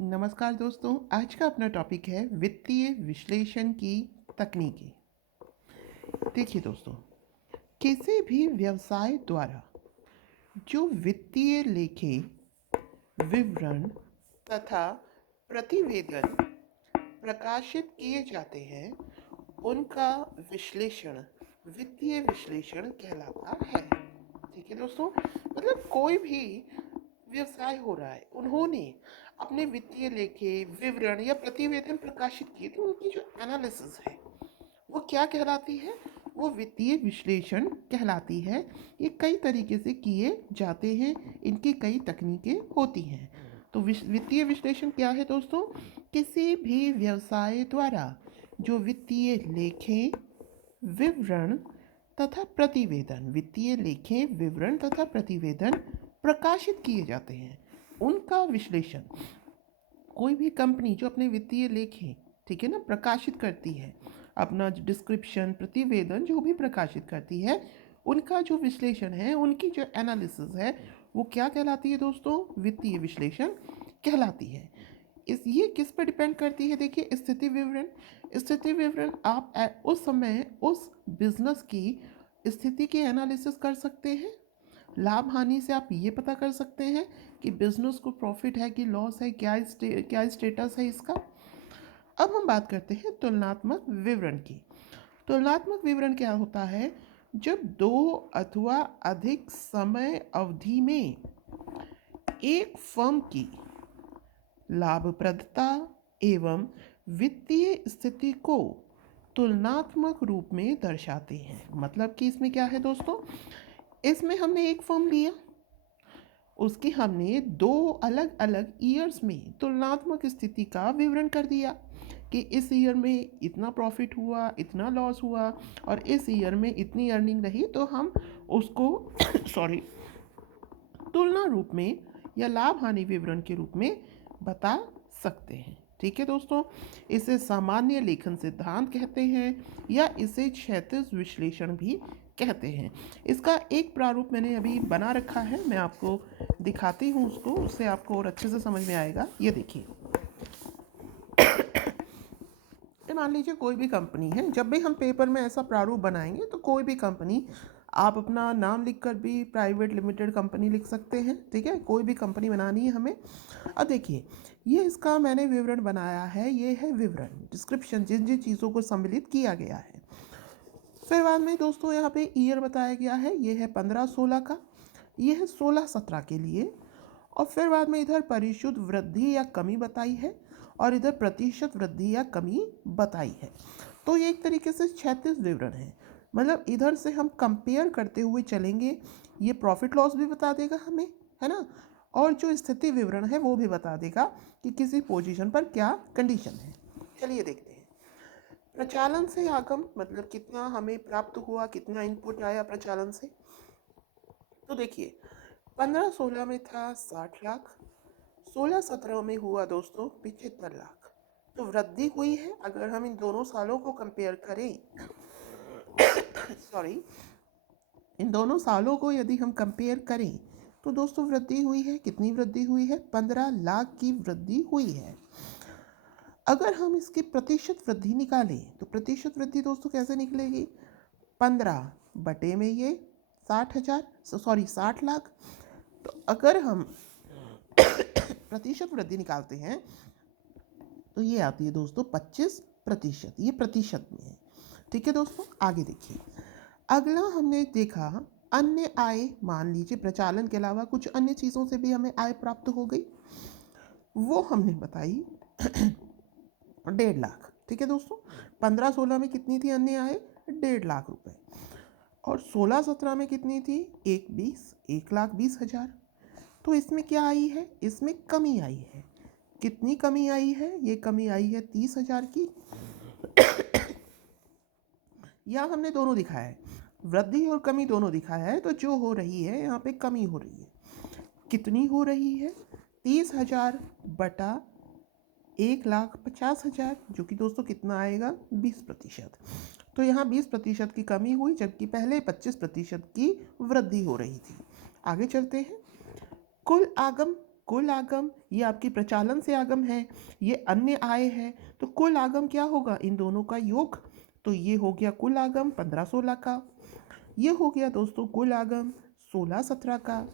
नमस्कार दोस्तों, आज का अपना टॉपिक है वित्तीय विश्लेषण की तकनीकें। देखिए दोस्तों, किसी भी व्यवसाय द्वारा जो वित्तीय लेखे, विवरण तथा प्रतिवेदन प्रकाशित किए जाते हैं, उनका विश्लेषण वित्तीय विश्लेषण कहलाता है। ठीक है दोस्तों, मतलब कोई भी व्यवसाय हो रहा है, उन्होंने अपने वित्तीय लेखे, विवरण या प्रतिवेदन प्रकाशित किए, तो उनकी जो एनालिसिस है वो क्या कहलाती है? वो वित्तीय विश्लेषण कहलाती है। ये कई तरीके से किए जाते हैं, इनकी कई तकनीकें होती हैं। तो वित्तीय विश्लेषण क्या है दोस्तों? किसी भी व्यवसाय द्वारा जो वित्तीय लेखें, विवरण तथा प्रतिवेदन, वित्तीय लेखें, विवरण तथा प्रतिवेदन प्रकाशित किए जाते हैं, उनका विश्लेषण। कोई भी कंपनी जो अपने वित्तीय लेखे, ठीक है ना, प्रकाशित करती है, अपना डिस्क्रिप्शन, प्रतिवेदन जो भी प्रकाशित करती है, उनका जो विश्लेषण है, उनकी जो एनालिसिस है, वो क्या कहलाती है दोस्तों? वित्तीय विश्लेषण कहलाती है। ये किस पर डिपेंड करती है? देखिए, स्थिति विवरण। स्थिति विवरण आप उस समय उस बिजनेस की स्थिति की एनालिसिस कर सकते हैं। लाभ हानि से आप ये पता कर सकते हैं कि बिजनेस को प्रॉफिट है कि लॉस है, क्या स्टेटस है इसका। अब हम बात करते हैं तुलनात्मक विवरण की। तुलनात्मक विवरण क्या होता है? जब दो अथवा अधिक समय अवधि में एक फर्म की लाभप्रदता एवं वित्तीय स्थिति को तुलनात्मक रूप में दर्शाते हैं। मतलब कि इसमें क्या है दोस्तों? इसमें हमने एक फर्म लिया, उसकी हमने दो अलग अलग ईयर्स में तुलनात्मक स्थिति का विवरण कर दिया कि इस ईयर में इतना प्रॉफिट हुआ, इतना लॉस हुआ, और इस ईयर में इतनी अर्निंग रही, तो हम उसको सॉरी तुलना रूप में या लाभ हानि विवरण के रूप में बता सकते हैं। ठीक है दोस्तों, इसे सामान्य लेखन सिद्धांत कहते हैं या इसे क्षैतिज विश्लेषण भी कहते हैं। इसका एक प्रारूप मैंने अभी बना रखा है, मैं आपको दिखाती हूँ उसको, उससे आपको और अच्छे से समझ में आएगा। ये देखिए, मान लीजिए कोई भी कंपनी है, जब भी हम पेपर में ऐसा प्रारूप बनाएंगे तो कोई भी कंपनी, आप अपना नाम लिखकर भी प्राइवेट लिमिटेड कंपनी लिख सकते हैं। ठीक है, कोई भी कंपनी बनानी है हमें। अब देखिए, ये इसका मैंने विवरण बनाया है, ये है विवरण, डिस्क्रिप्शन, जिन जिन चीज़ों को सम्मिलित किया गया है। फिर बाद में दोस्तों यहाँ पे ईयर बताया गया है, ये है 15-16 का, ये है 16-17 के लिए, और फिर बाद में इधर परिशुद्ध वृद्धि या कमी बताई है, और इधर प्रतिशत वृद्धि या कमी बताई है। तो ये एक तरीके से क्षैतिज विवरण है। मतलब इधर से हम कंपेयर करते हुए चलेंगे, ये प्रॉफिट लॉस भी बता देगा हमें, है ना, और जो स्थिति विवरण है वो भी बता देगा कि किसी पोजीशन पर क्या कंडीशन है। चलिए देखते हैं। प्रचालन से आगम, मतलब कितना हमें प्राप्त हुआ, कितना इनपुट आया प्रचालन से। तो देखिए, 15-16 में था 60 लाख, 16-17 में हुआ दोस्तों 75 लाख। तो वृद्धि हुई है। अगर हम इन दोनों सालों को कंपेयर करें सॉरी इन दोनों सालों को यदि हम कंपेयर करें तो दोस्तों वृद्धि हुई है। कितनी वृद्धि हुई है? 15 लाख की वृद्धि हुई है। अगर हम इसकी प्रतिशत वृद्धि निकालें तो प्रतिशत वृद्धि दोस्तों कैसे निकलेगी? 15 बटे में ये 60 लाख। तो अगर हम प्रतिशत वृद्धि निकालते हैं तो ये आती है दोस्तों 25%। ये प्रतिशत में है। ठीक है दोस्तों, आगे देखिए। अगला हमने देखा अन्य आय। मान लीजिए प्रचालन के अलावा कुछ अन्य चीज़ों से भी हमें आय प्राप्त हो गई, वो हमने बताई 1.5 लाख। ठीक है दोस्तों, 15-16 में कितनी थी अन्य आय? 1.5 लाख रुपए। और 16-17 में कितनी थी? 1,20,000। तो इसमें क्या आई है? इसमें कमी आई है। कितनी कमी आई है? ये कमी आई है 30,000 की। यहाँ हमने दोनों दिखाया है, वृद्धि और कमी दोनों दिखाया है। तो जो हो रही है यहाँ पे कमी हो रही है। कितनी हो रही है? 30,000 बटा 1,50,000, जो कि दोस्तों कितना आएगा? 20%। तो यहाँ 20% की कमी हुई, जबकि पहले 25% की वृद्धि हो रही थी। आगे चलते हैं। कुल आगम, कुल आगम, ये आपकी प्रचालन से आगम है, ये अन्य आय है, तो कुल आगम क्या होगा, इन दोनों का योग। तो ये हो गया कुल आगम 15-16 का, ये हो गया दोस्तों कुल आगम 16-17 का।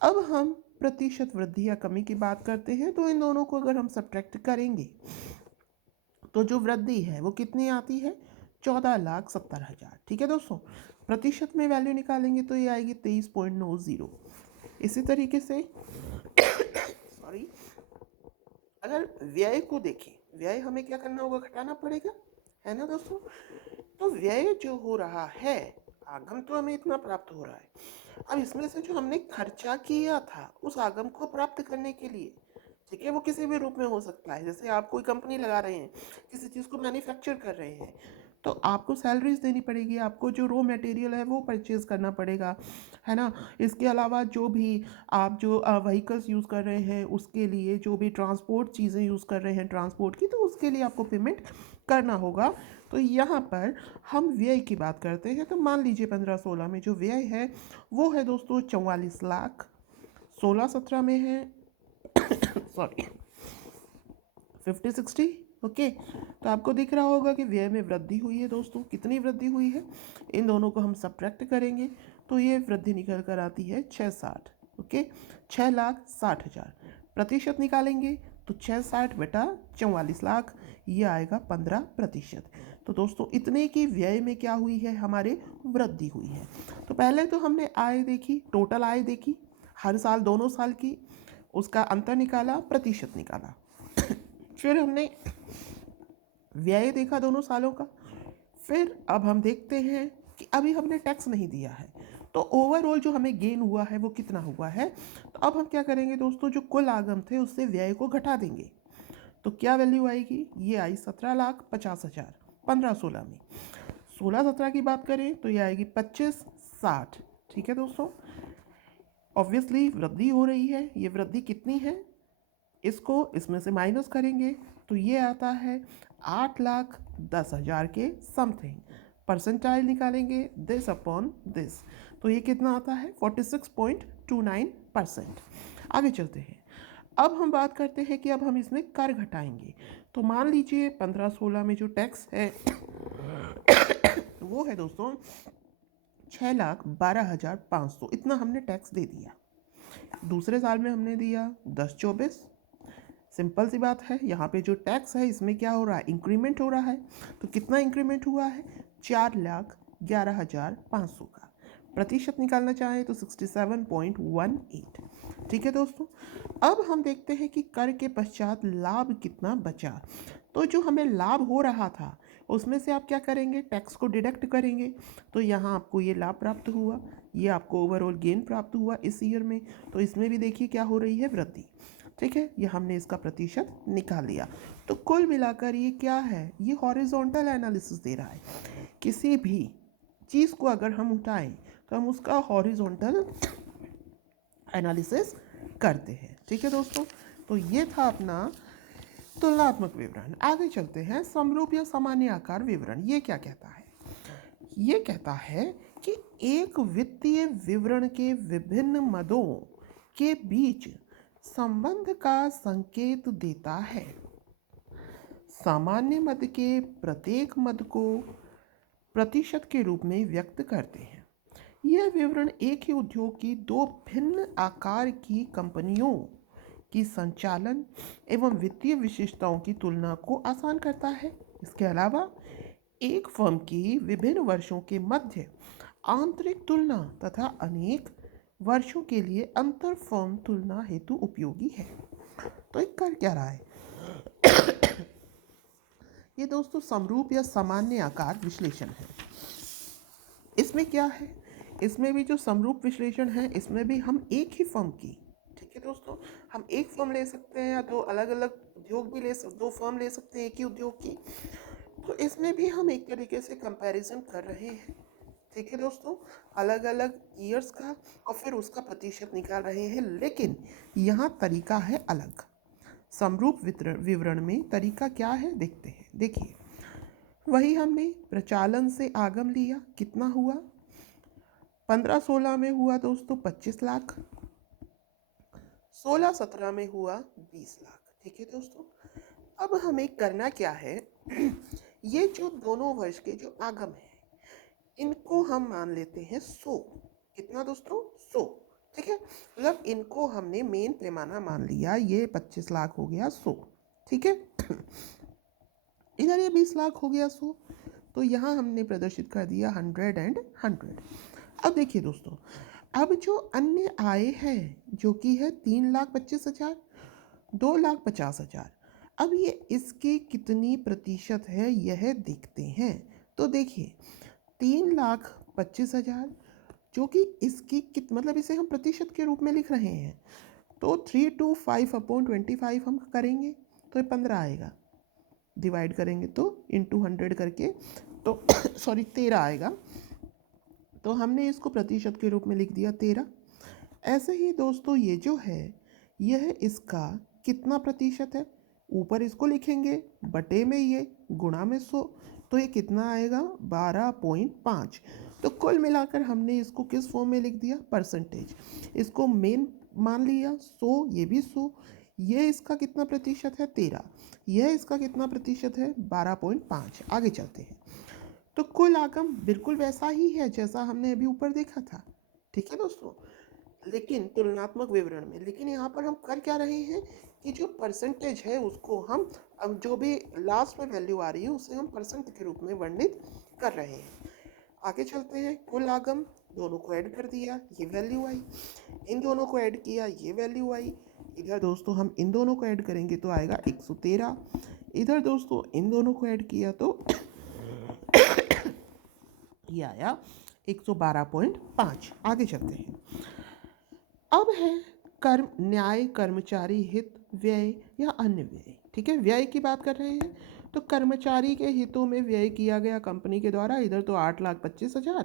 अब हम प्रतिशत वृद्धि या कमी की बात करते हैं, तो इन दोनों को अगर हम सब्ट्रैक्ट करेंगे तो जो वृद्धि है वो कितनी आती है, 14,70,000। ठीक है दोस्तों, प्रतिशत में वैल्यू निकालेंगे तो ये आएगी 23.90। इसी तरीके से सॉरी, अगर व्यय को देखें, व्यय हमें क्या करना होगा, घटाना पड़ेगा, है ना दोस्तों। तो व्यय जो हो रहा है, आगम तो हमें इतना प्राप्त हो रहा है, अब इसमें से जो हमने खर्चा किया था उस आगम को प्राप्त करने के लिए, ठीक है, वो किसी भी रूप में हो सकता है। जैसे आप कोई कंपनी लगा रहे हैं, किसी चीज़ को मैन्युफैक्चर कर रहे हैं, तो आपको सैलरीज देनी पड़ेगी, आपको जो रॉ मटेरियल है वो परचेज़ करना पड़ेगा, है ना। इसके अलावा जो भी आप जो व्हीकल्स यूज़ कर रहे हैं उसके लिए, जो भी ट्रांसपोर्ट चीज़ें यूज़ कर रहे हैं ट्रांसपोर्ट की, तो उसके लिए आपको पेमेंट करना होगा। तो यहाँ पर हम व्यय की बात करते हैं, तो मान लीजिए 15-16 में जो व्यय है वो है दोस्तों 44 लाख, 16-17 में है सॉरी 50-60। ओके, तो आपको दिख रहा होगा कि व्यय में वृद्धि हुई है दोस्तों। कितनी वृद्धि हुई है, इन दोनों को हम सब्ट्रैक्ट करेंगे तो ये वृद्धि निकल कर आती है 660। ओके, 6,60,000। प्रतिशत निकालेंगे तो 660/44 लाख, ये आएगा 15%। तो दोस्तों इतने की व्यय में क्या हुई है, हमारे वृद्धि हुई है। तो पहले तो हमने आय देखी, टोटल आय देखी हर साल दोनों साल की, उसका अंतर निकाला, प्रतिशत निकाला। फिर हमने व्यय देखा दोनों सालों का। फिर अब हम देखते हैं कि अभी हमने टैक्स नहीं दिया है, तो ओवरऑल जो हमें गेन हुआ है वो कितना हुआ है। तो अब हम क्या करेंगे दोस्तों, जो कुल आगम थे उससे व्यय को घटा देंगे, तो क्या वैल्यू आएगी, ये आई 17,50,000 15-16 में। 16-17 की बात करें तो ये आएगी 25-60। ठीक है दोस्तों, ऑब्वियसली वृद्धि हो रही है, ये वृद्धि कितनी है, इसको इसमें से माइनस करेंगे तो ये आता है 8,10,000 के समथिंग। परसेंटाइल निकालेंगे दिस अपॉन दिस, तो ये कितना आता है 46.29%। आगे चलते हैं, अब हम बात करते हैं कि अब हम इसमें कर घटाएंगे। तो मान लीजिए 15-16 में जो टैक्स है वो है दोस्तों 6,12,500, इतना हमने टैक्स दे दिया। दूसरे साल में हमने दिया 10-24। सिंपल सी बात है, यहाँ पे जो टैक्स है इसमें क्या हो रहा है, इंक्रीमेंट हो रहा है। तो कितना इंक्रीमेंट हुआ है, 4,11,500 का। प्रतिशत निकालना चाहें तो 67.18। ठीक है दोस्तों, अब हम देखते हैं कि कर के पश्चात लाभ कितना बचा। तो जो हमें लाभ हो रहा था उसमें से आप क्या करेंगे, टैक्स को डिडक्ट करेंगे, तो यहाँ आपको ये लाभ प्राप्त हुआ, ये आपको ओवरऑल गेन प्राप्त हुआ इस ईयर में। तो इसमें भी देखिए क्या हो रही है, वृद्धि। ठीक है, ये हमने इसका प्रतिशत निकाल लिया। तो कुल मिलाकर ये क्या है, ये हॉरिजॉन्टल एनालिसिस दे रहा है। किसी भी चीज़ को अगर हम उठाएं तो हम उसका हॉरिजॉन्टल एनालिसिस करते हैं। ठीक है दोस्तों, तो ये था अपना तुलनात्मक विवरण। आगे चलते हैं, समरूप या सामान्य आकार विवरण। ये क्या कहता है, ये कहता है कि एक वित्तीय विवरण के विभिन्न मदों के बीच संबंध का संकेत देता है। सामान्य मद के प्रत्येक मद को प्रतिशत के रूप में व्यक्त करते हैं। यह विवरण एक ही उद्योग की दो भिन्न आकार की कंपनियों की संचालन एवं वित्तीय विशेषताओं की तुलना को आसान करता है। इसके अलावा एक फर्म की विभिन्न वर्षों के मध्य आंतरिक तुलना तथा अनेक वर्षों के लिए अंतर फर्म तुलना हेतु उपयोगी है। तो एक कर क्या रहा है, ये दोस्तों समरूप या सामान्य आकार विश्लेषण है। इसमें क्या है, इसमें भी जो समरूप विश्लेषण है इसमें भी हम एक ही फर्म की, ठीक है दोस्तों, हम एक फर्म ले सकते हैं या दो अलग अलग उद्योग भी ले सकते, दो फर्म ले सकते हैं एक ही उद्योग की। तो इसमें भी हम एक तरीके से कंपैरिजन कर रहे हैं। ठीक है दोस्तों, अलग अलग ईयर्स का और फिर उसका प्रतिशत निकाल रहे हैं, लेकिन यहाँ तरीका है अलग। समरूप विवरण में तरीका क्या है देखते हैं। देखिए, वही हमने प्रचालन से आगम लिया, कितना हुआ, 15-16 में हुआ दोस्तों 25 लाख, 16-17 में हुआ 20 लाख। ठीक है दोस्तों, अब हमें करना क्या है, ये जो दोनों वर्ष के जो आगम है इनको हम मान लेते हैं 100। कितना दोस्तों? 100। ठीक है, मतलब इनको हमने मेन पैमाना मान लिया, ये 25 लाख हो गया 100। ठीक है, इधर ये 20 लाख हो गया 100, तो यहाँ हमने प्रदर्शित कर दिया 100 एंड 100। अब देखिए दोस्तों, अब जो अन्य आय है जो कि है 3,25,000, 2,50,000, अब ये इसकी कितनी प्रतिशत है यह देखते हैं। तो देखिए 3,25,000 जो कि इसकी मतलब इसे हम प्रतिशत के रूप में लिख रहे हैं, तो 325/25 हम करेंगे तो ये 15 आएगा, डिवाइड करेंगे तो इंटू 100 करके तो सॉरी 13 आएगा, तो हमने इसको प्रतिशत के रूप में लिख दिया 13। ऐसे ही दोस्तों ये जो है यह इसका कितना प्रतिशत है, ऊपर इसको लिखेंगे बटे में ये गुणा में 100, तो ये कितना आएगा 12.5। तो कुल मिलाकर हमने इसको किस फॉर्म में लिख दिया, परसेंटेज। इसको मेन मान लिया 100, ये भी 100, ये इसका कितना प्रतिशत है 13, यह इसका कितना प्रतिशत है 12.5। आगे चलते हैं, तो कुल आगम बिल्कुल वैसा ही है जैसा हमने अभी ऊपर देखा था। ठीक है दोस्तों, लेकिन तुलनात्मक विवरण में, लेकिन यहाँ पर हम कर क्या रहे हैं कि जो परसेंटेज है उसको हम अब जो भी लास्ट में वैल्यू आ रही है उसे हम परसेंट के रूप में वर्णित कर रहे हैं। आगे चलते हैं, कुल आगम दोनों को ऐड कर दिया, ये वैल्यू आई, इन दोनों को ऐड किया, ये वैल्यू आई। इधर दोस्तों हम इन दोनों को ऐड करेंगे तो आएगा 113, इधर दोस्तों इन दोनों को ऐड किया तो ये आया 112.5। आगे चलते हैं, अब है कर्म न्याय, कर्मचारी हित, व्यय या अन्य व्यय। ठीक है, व्यय की बात कर रहे हैं, तो कर्मचारी के हितों में व्यय किया गया कंपनी के द्वारा, इधर तो 8,25,000।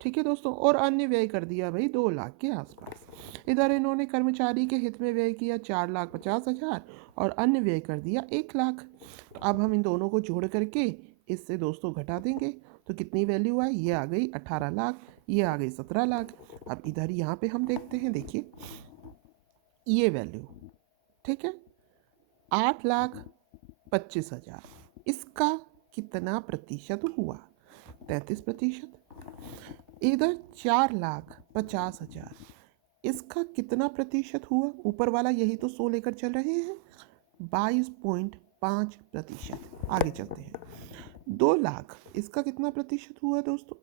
ठीक है दोस्तों, और अन्य व्यय कर दिया भाई 2 लाख के आसपास। इधर इन्होंने कर्मचारी के हित में व्यय किया 4,50,000 और अन्य व्यय कर दिया 1 लाख। तो अब हम इन दोनों को जोड़ करके इससे दोस्तों घटा देंगे, तो कितनी वैल्यू आई, ये आ गई 18 लाख, ये आ गई 17 लाख। अब इधर यहाँ पे हम देखते हैं, देखिए ये वैल्यू, ठीक है 8,25,000, इसका कितना प्रतिशत हुआ, 33%। इधर 4,50,000, इसका कितना प्रतिशत हुआ, ऊपर वाला यही तो 100 लेकर चल रहे हैं, 22.5%। आगे चलते हैं, 2 लाख, इसका कितना प्रतिशत हुआ दोस्तों,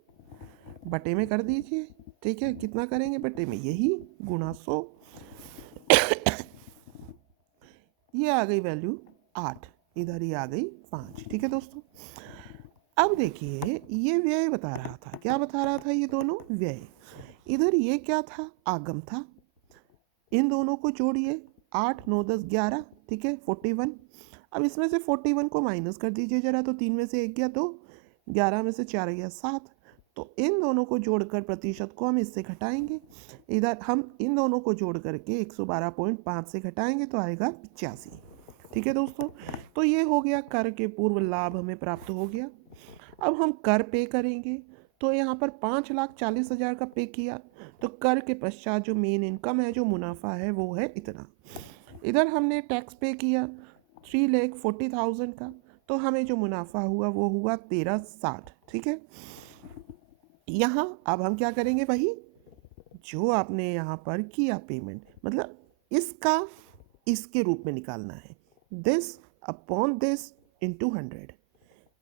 बटे में कर दीजिए। ठीक है, कितना करेंगे बटे में, यही गुणा 100, ये आ गई वैल्यू 8, इधर ही आ गई 5। ठीक है दोस्तों, अब देखिए ये व्यय बता रहा था, क्या बता रहा था, ये दोनों व्यय, इधर ये क्या था, आगम था। इन दोनों को जोड़िए, 8 9 10 11, ठीक है 41। अब इसमें से 41 को माइनस कर दीजिए जरा, तो 3 में से 1 गया 2, 11 में से 4 गया 7, तो इन दोनों को जोड़कर प्रतिशत को हम इससे घटाएंगे। इधर हम इन दोनों को जोड़ करके 112.5 से घटाएंगे तो आएगा 85। ठीक है दोस्तों, तो ये हो गया कर के पूर्व लाभ हमें प्राप्त हो गया। अब हम कर पे करेंगे, तो यहाँ पर 5,40,000 का पे किया, तो कर के पश्चात जो मेन इनकम है, जो मुनाफा है वो है इतना। इधर हमने टैक्स पे किया 3,40,000 का, तो हमें जो मुनाफा हुआ वो हुआ 1360। ठीक है, यहाँ अब हम क्या करेंगे, वही जो आपने यहाँ पर किया पेमेंट, मतलब इसका इसके रूप में निकालना है, दिस अपॉन दिस इंटू 100,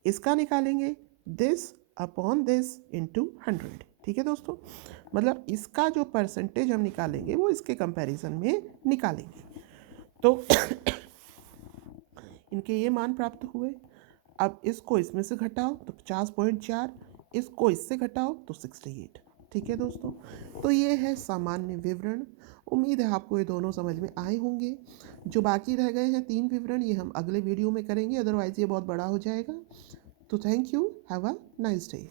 इसका निकालेंगे दिस अपॉन दिस इंटू 100। ठीक है दोस्तों, मतलब इसका जो परसेंटेज हम निकालेंगे वो इसके कंपैरिजन में निकालेंगे, तो इनके ये मान प्राप्त हुए। अब इसको इसमें से घटाओ तो 50.4, इसको इससे घटाओ तो 68। ठीक है दोस्तों, तो ये है सामान्य विवरण। उम्मीद है आपको ये दोनों समझ में आए होंगे। जो बाकी रह गए हैं 3 विवरण, ये हम अगले वीडियो में करेंगे, अदरवाइज़ ये बहुत बड़ा हो जाएगा। तो thank you, have a nice day.